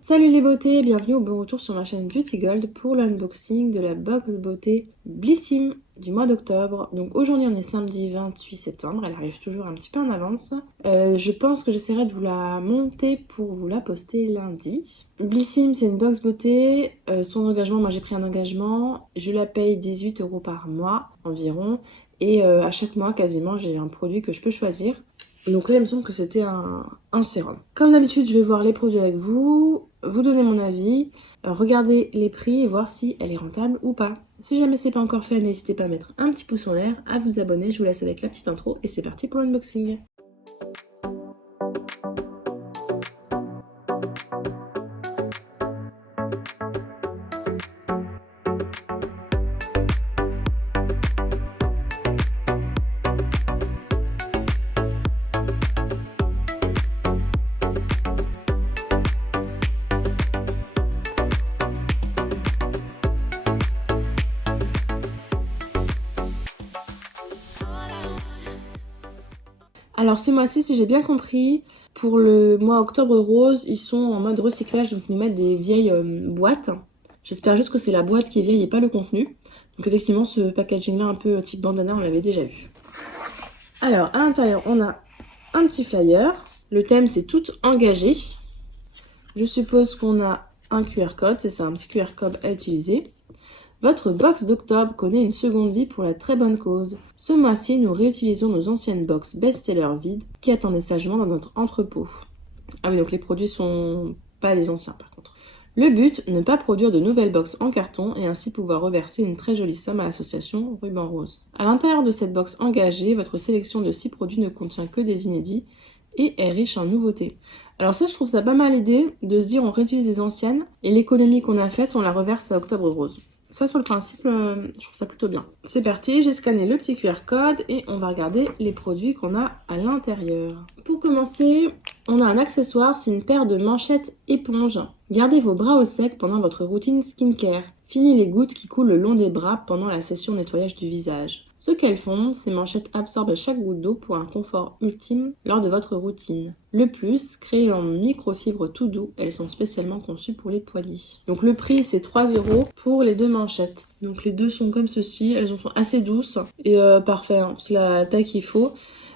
Salut les beautés, bienvenue au bon retour sur ma chaîne Beauty Gold pour l'unboxing de la box beauté Blissim du mois d'octobre. Donc aujourd'hui on est samedi 28 septembre, elle arrive toujours un petit peu en avance. Je pense que j'essaierai de vous la monter pour vous la poster lundi. Blissim c'est une box beauté sans engagement, moi j'ai pris un engagement, je la paye 18 € par mois environ. Et à chaque mois quasiment j'ai un produit que je peux choisir. Donc là, il me semble que c'était un sérum. Comme d'habitude, je vais voir les produits avec vous, vous donner mon avis, regarder les prix et voir si elle est rentable ou pas. Si jamais c'est pas encore fait, n'hésitez pas à mettre un petit pouce en l'air, à vous abonner. Je vous laisse avec la petite intro et c'est parti pour l'unboxing. Alors ce mois-ci, si j'ai bien compris, pour le mois octobre rose, ils sont en mode recyclage, donc ils nous mettent des vieilles boîtes. J'espère juste que c'est la boîte qui est vieille et pas le contenu. Donc effectivement, ce packaging-là, un peu type bandana, on l'avait déjà vu. Alors, à l'intérieur, on a un petit flyer. Le thème, c'est tout engagé. Je suppose qu'on a un QR code, c'est ça, un petit QR code à utiliser. Votre box d'octobre connaît une seconde vie pour la très bonne cause. Ce mois-ci, nous réutilisons nos anciennes box best-seller vides qui attendaient sagement dans notre entrepôt. Ah oui, donc les produits sont pas les anciens par contre. Le but, ne pas produire de nouvelles box en carton et ainsi pouvoir reverser une très jolie somme à l'association Ruban Rose. À l'intérieur de cette box engagée, votre sélection de 6 produits ne contient que des inédits et est riche en nouveautés. Alors ça, je trouve ça pas mal l'idée de se dire on réutilise les anciennes et l'économie qu'on a faite, on la reverse à Octobre Rose. Ça, sur le principe, je trouve ça plutôt bien. C'est parti, j'ai scanné le petit QR code et on va regarder les produits qu'on a à l'intérieur. Pour commencer, on a un accessoire, c'est une paire de manchettes éponge. Gardez vos bras au sec pendant votre routine skincare. Fini les gouttes qui coulent le long des bras pendant la session nettoyage du visage. Ce qu'elles font, ces manchettes absorbent chaque goutte d'eau pour un confort ultime lors de votre routine. Le plus, créées en microfibres tout doux, elles sont spécialement conçues pour les poignets. Donc le prix c'est 3 € pour les 2 manchettes. Donc les deux sont comme ceci, elles sont assez douces et parfait, hein, c'est la taille qu'il faut.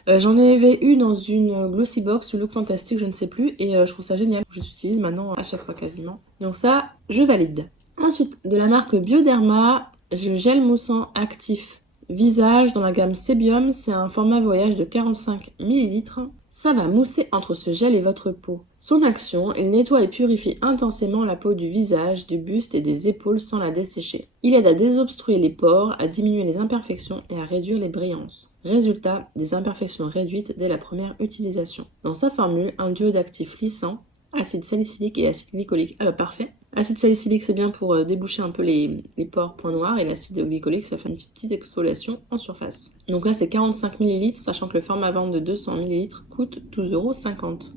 J'en avais eu dans une Glossy Box, Look Fantastique, je ne sais plus, et je trouve ça génial. Je l'utilise maintenant à chaque fois quasiment. Donc ça, je valide. Ensuite, de la marque Bioderma, le gel moussant actif visage dans la gamme Sebium, c'est un format voyage de 45 ml. Ça va mousser entre ce gel et votre peau. Son action, il nettoie et purifie intensément la peau du visage, du buste et des épaules sans la dessécher. Il aide à désobstruer les pores, à diminuer les imperfections et à réduire les brillances. Résultat, des imperfections réduites dès la première utilisation. Dans sa formule, un duo d'actifs lissants, acide salicylique et acide glycolique. Ah bah parfait. L'acide salicylique, c'est bien pour déboucher un peu les pores points noirs, et l'acide glycolique, ça fait une petite exfoliation en surface. Donc là, c'est 45 ml, sachant que le format vente de 200 ml coûte 12,50 €.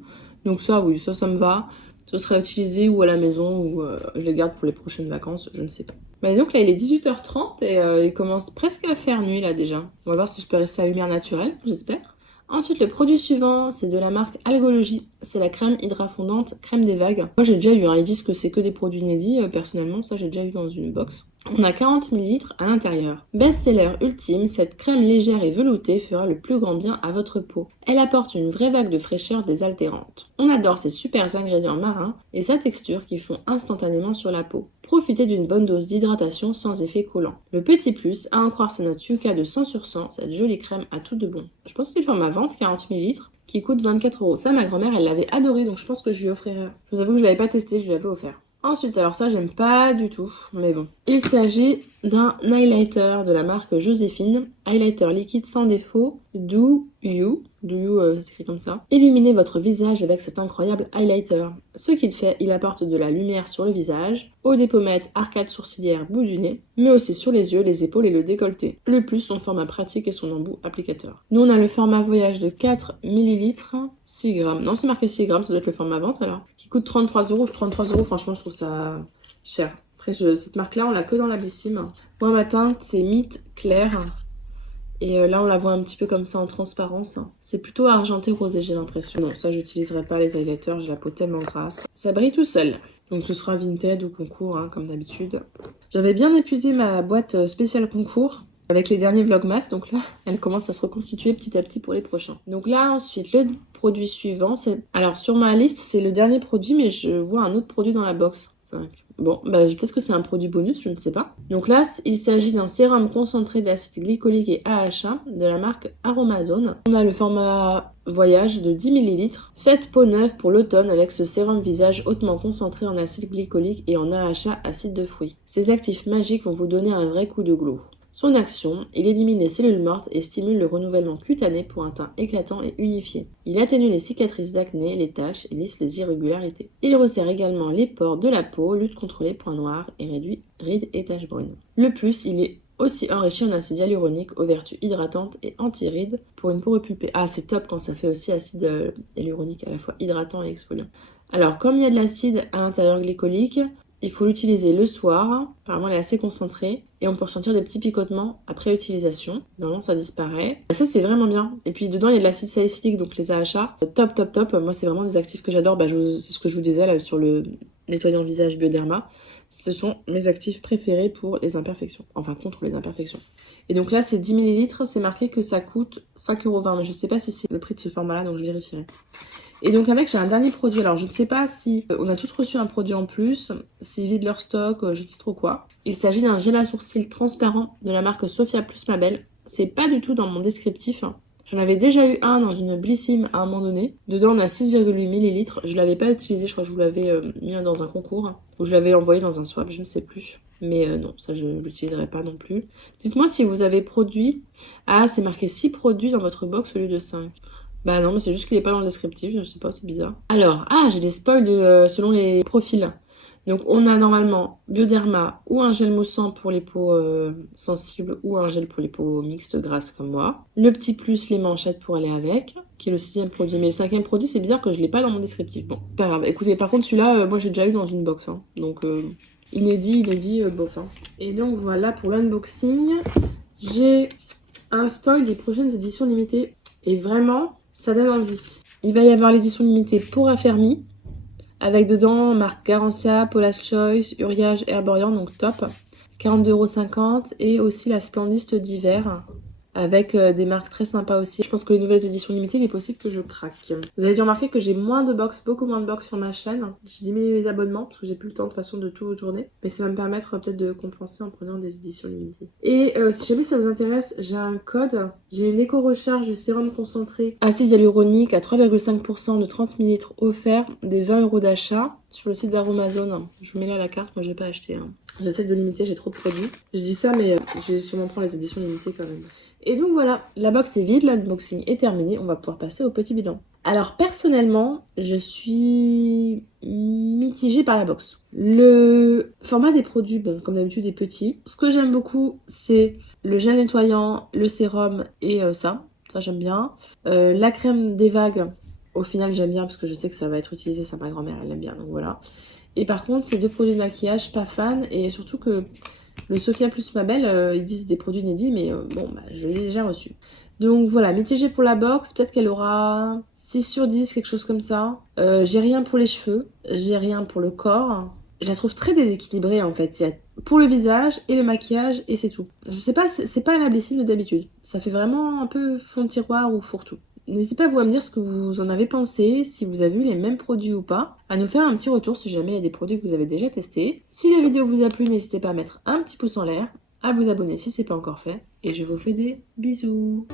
Donc ça, oui, ça me va. Ce sera utilisé ou à la maison, ou je les garde pour les prochaines vacances, je ne sais pas. Bah donc là, il est 18h30 et il commence presque à faire nuit là déjà. On va voir si je peux rester à lumière naturelle, j'espère. Ensuite, le produit suivant, c'est de la marque Algologie. C'est la crème hydrafondante crème des vagues. Moi, j'ai déjà eu, ils disent que c'est que des produits inédits. Personnellement, ça, j'ai déjà eu dans une box. On a 40 ml à l'intérieur. Best-seller ultime, cette crème légère et veloutée fera le plus grand bien à votre peau. Elle apporte une vraie vague de fraîcheur désaltérante. On adore ces super ingrédients marins et sa texture qui fond instantanément sur la peau. Profitez d'une bonne dose d'hydratation sans effet collant. Le petit plus, à en croire sa note Yucca de 100 sur 100, cette jolie crème a tout de bon. Je pense que c'est le format vente, 40 ml, qui coûte 24 €. Ça, ma grand-mère, elle l'avait adoré, donc je pense que je lui offrirai. Je vous avoue que je l'avais pas testé, je lui avais offert. Ensuite, alors ça, j'aime pas du tout, mais bon. Il s'agit d'un highlighter de la marque Joséphine. Highlighter liquide sans défaut, Do You, ça s'écrit comme ça. Illuminez votre visage avec cet incroyable highlighter. Ce qu'il fait, il apporte de la lumière sur le visage, haut des pommettes, arcade sourcilière, bout du nez, mais aussi sur les yeux, les épaules et le décolleté. Le plus, son format pratique et son embout applicateur. Nous, on a le format voyage de 4 ml, 6 grammes. Non, c'est marqué 6 grammes, ça doit être le format vente alors. Qui coûte 33 €. 33 €, franchement, je trouve ça cher. Après, cette marque-là, on l'a que dans la Blissim. Moi, ma teinte, c'est Mythe Clair. Et là, on la voit un petit peu comme ça en transparence. C'est plutôt argenté rosé, j'ai l'impression. Non, ça, j'utiliserai pas les highlighters, j'ai la peau tellement grasse. Ça brille tout seul. Donc ce sera Vinted ou concours, hein, comme d'habitude. J'avais bien épuisé ma boîte spéciale concours avec les derniers Vlogmas, donc là, elle commence à se reconstituer petit à petit pour les prochains. Donc là, ensuite, le produit suivant, c'est... Alors sur ma liste, c'est le dernier produit, mais je vois un autre produit dans la box. 5. Bon, bah peut-être que c'est un produit bonus, je ne sais pas. Donc là, il s'agit d'un sérum concentré d'acide glycolique et AHA de la marque Aromazone. On a le format voyage de 10 ml. Faites peau neuve pour l'automne avec ce sérum visage hautement concentré en acide glycolique et en AHA acide de fruits. Ces actifs magiques vont vous donner un vrai coup de glow. Son action, il élimine les cellules mortes et stimule le renouvellement cutané pour un teint éclatant et unifié. Il atténue les cicatrices d'acné, les taches et lisse les irrégularités. Il resserre également les pores de la peau, lutte contre les points noirs et réduit rides et taches brunes. Le plus, il est aussi enrichi en acide hyaluronique aux vertus hydratantes et anti-rides pour une peau repulpée. Ah, c'est top quand ça fait aussi acide hyaluronique à la fois hydratant et exfoliant. Alors, comme il y a de l'acide à l'intérieur glycolique, il faut l'utiliser le soir, apparemment elle est assez concentrée, et on peut ressentir des petits picotements après utilisation. Normalement ça disparaît. Ça c'est vraiment bien. Et puis dedans il y a de l'acide salicylique, donc les AHA. Top, top, top. Moi c'est vraiment des actifs que j'adore. C'est ce que je vous disais là sur le nettoyant visage Bioderma. Ce sont mes actifs préférés pour les imperfections. Enfin contre les imperfections. Et donc là c'est 10 ml, c'est marqué que ça coûte 5,20 €. Mais je sais pas si c'est le prix de ce format là, donc je vérifierai. Et donc avec j'ai un dernier produit, alors je ne sais pas si on a tous reçu un produit en plus, s'ils vident leur stock, je ne sais trop quoi. Il s'agit d'un gel à sourcils transparent de la marque Sophia Plus Mabel. C'est pas du tout dans mon descriptif. J'en avais déjà eu un dans une Blissim à un moment donné. Dedans on a 6,8 ml. Je l'avais pas utilisé, je crois que je vous l'avais mis dans un concours. Ou je l'avais envoyé dans un swap, je ne sais plus. Mais non, ça je l'utiliserai pas non plus. Dites-moi si vous avez produit... Ah, c'est marqué 6 produits dans votre box au lieu de 5. Bah non, mais c'est juste qu'il n'est pas dans le descriptif, je sais pas, c'est bizarre. Alors, j'ai des spoils selon les profils. Donc on a normalement Bioderma ou un gel moussant pour les peaux sensibles ou un gel pour les peaux mixtes grasses comme moi. Le petit plus, les manchettes pour aller avec, qui est le 6e produit. Mais le 5e produit, c'est bizarre que je l'ai pas dans mon descriptif. Bon, pas grave. Écoutez, par contre celui-là, moi j'ai déjà eu dans une box. Hein. Donc inédit, bof. Hein. Et donc voilà pour l'unboxing. J'ai un spoil des prochaines éditions limitées. Et vraiment... ça donne envie. Il va y avoir l'édition limitée pour Affermi, avec dedans marque Garancia, Paula's Choice, Uriage, Herborian, donc top. 42,50 € et aussi la Splendiste d'hiver, avec des marques très sympas aussi. Je pense que les nouvelles éditions limitées, il est possible que je craque. Vous avez dû remarquer que j'ai moins de box, beaucoup moins de box sur ma chaîne. J'ai diminué les abonnements parce que j'ai plus le temps de toute façon de tout tourner. Mais ça va me permettre peut-être de compenser en prenant des éditions limitées. Et si jamais ça vous intéresse, j'ai un code. J'ai une éco-recharge du sérum concentré acide hyaluronique à 3,5% de 30 ml offert des 20 € d'achat sur le site d'Aromazone. Je vous mets là la carte, moi j'ai pas acheté. Hein. J'essaie de limiter, j'ai trop de produits. Je dis ça, mais je vais sûrement prendre les éditions limitées quand même. Et donc voilà, la box est vide, l'unboxing est terminé, on va pouvoir passer au petit bilan. Alors personnellement, je suis mitigée par la box. Le format des produits, bon, comme d'habitude, est petit. Ce que j'aime beaucoup, c'est le gel nettoyant, le sérum et ça j'aime bien. La crème des vagues, au final j'aime bien parce que je sais que ça va être utilisé, ça ma grand-mère elle l'aime bien, donc voilà. Et par contre, les deux produits de maquillage, pas fan, et surtout que le Sophia Plus Mabel, ils disent des produits inédits, mais je l'ai déjà reçu. Donc voilà, mitigé pour la box, peut-être qu'elle aura 6 sur 10, quelque chose comme ça. J'ai rien pour les cheveux, j'ai rien pour le corps. Je la trouve très déséquilibrée en fait. Il y a pour le visage et le maquillage et c'est tout. Je sais pas, c'est pas la Blissim de d'habitude. Ça fait vraiment un peu fond de tiroir ou fourre-tout. N'hésitez pas vous à me dire ce que vous en avez pensé, si vous avez eu les mêmes produits ou pas, à nous faire un petit retour si jamais il y a des produits que vous avez déjà testés. Si la vidéo vous a plu, n'hésitez pas à mettre un petit pouce en l'air, à vous abonner si c'est pas encore fait, et je vous fais des bisous.